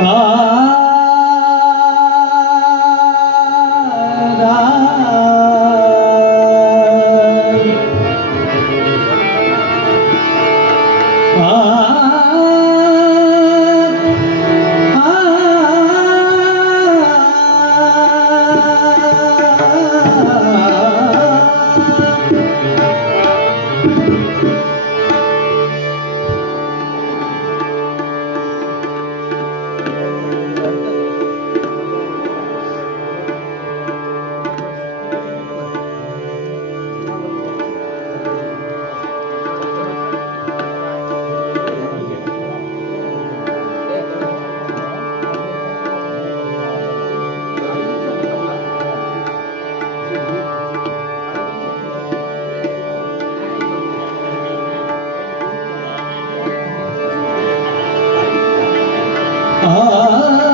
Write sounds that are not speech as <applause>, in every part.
Ah. 아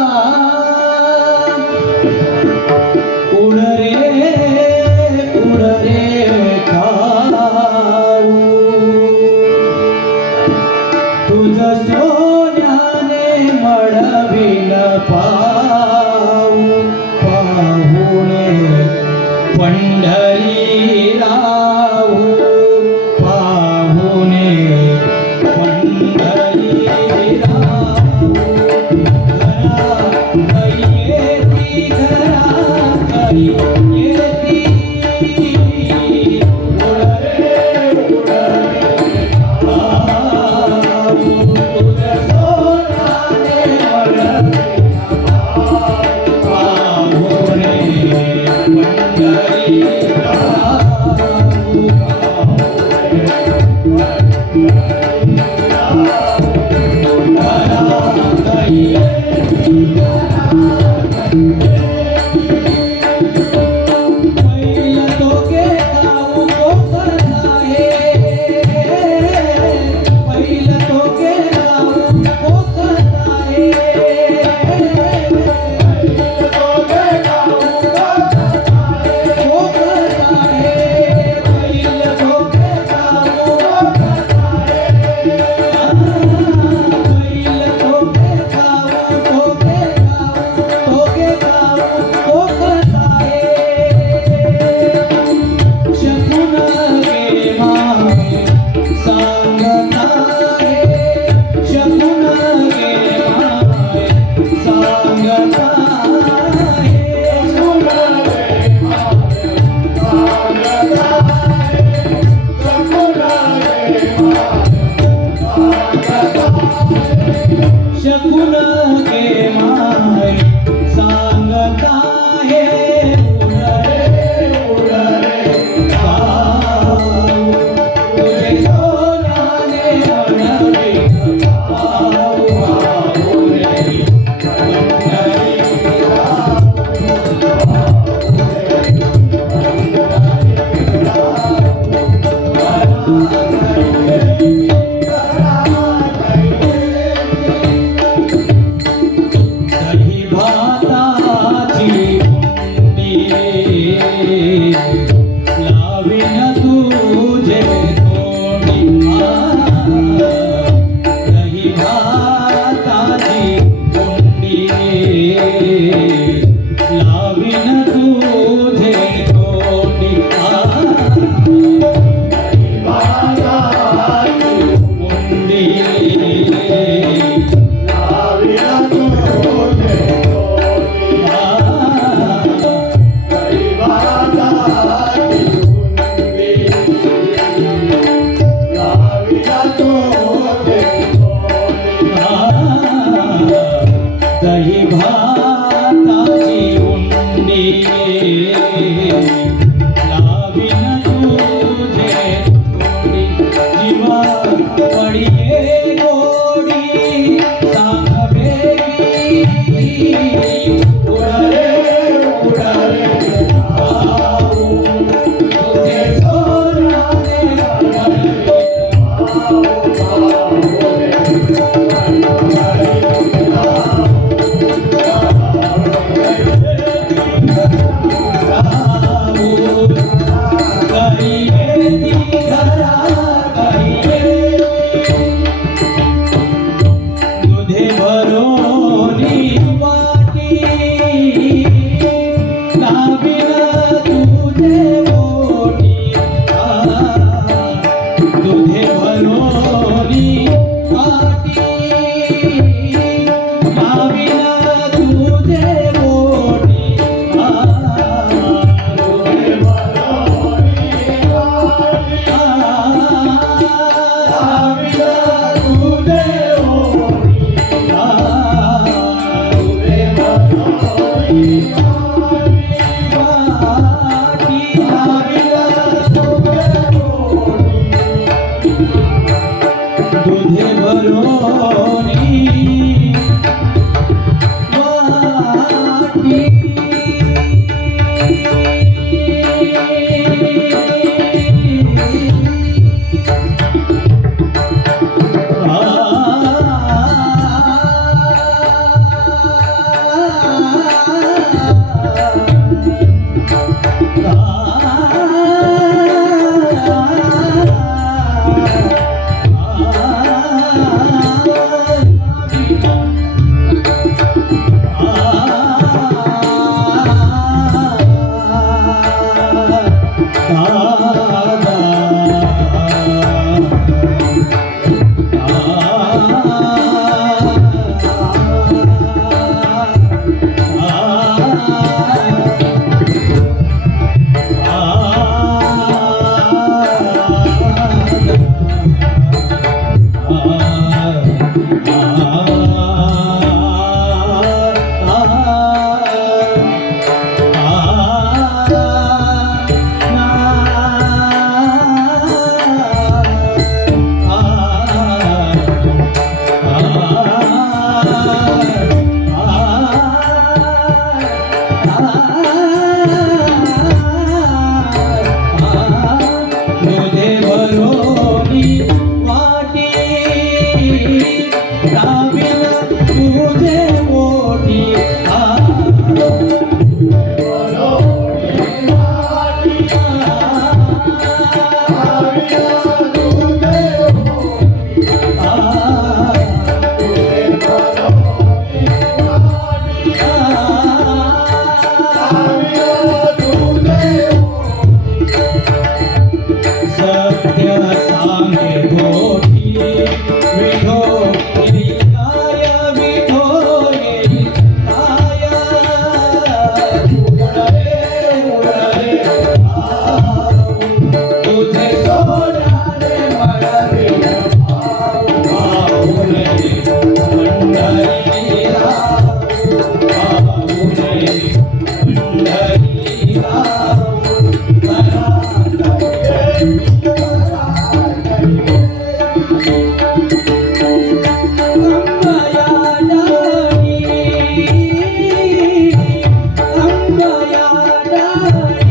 amor দুধে ভরণী हाँ Lord.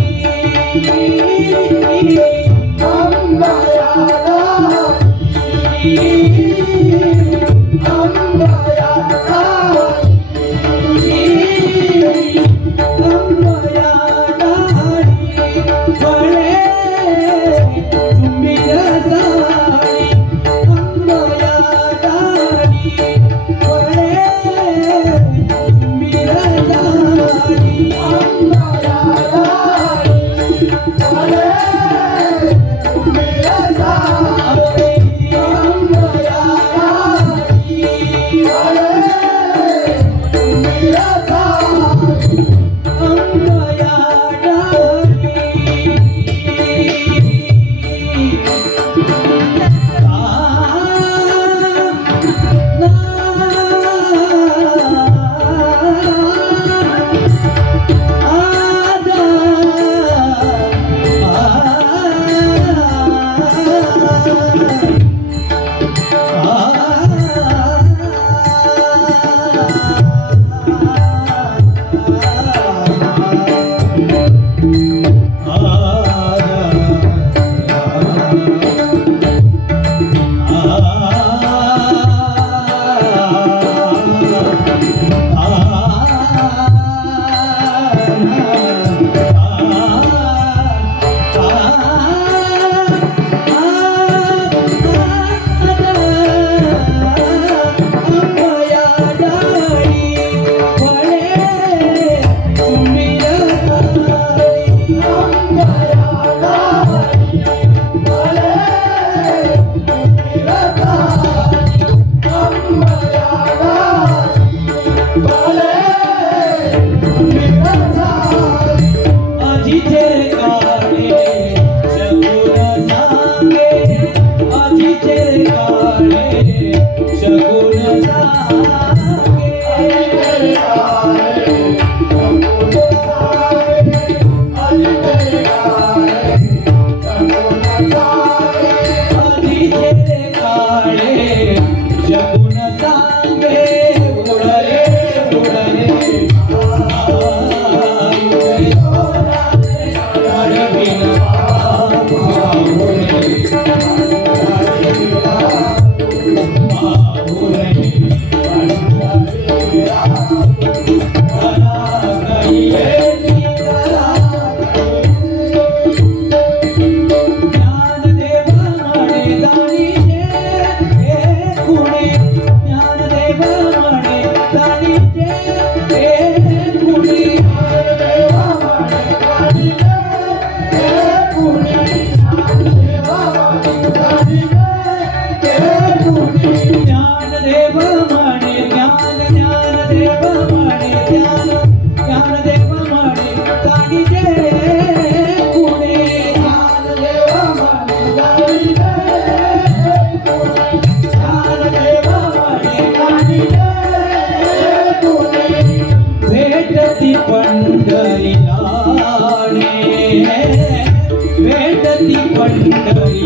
வேண்டத்தி பட்டவை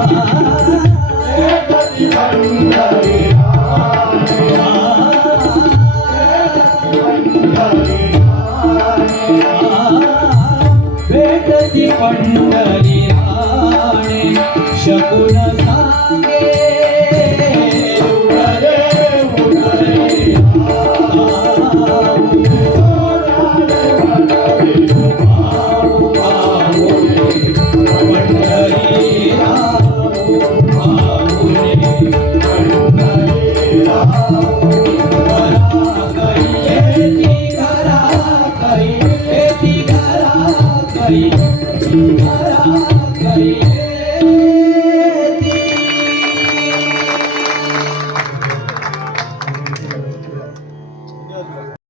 Allah <laughs>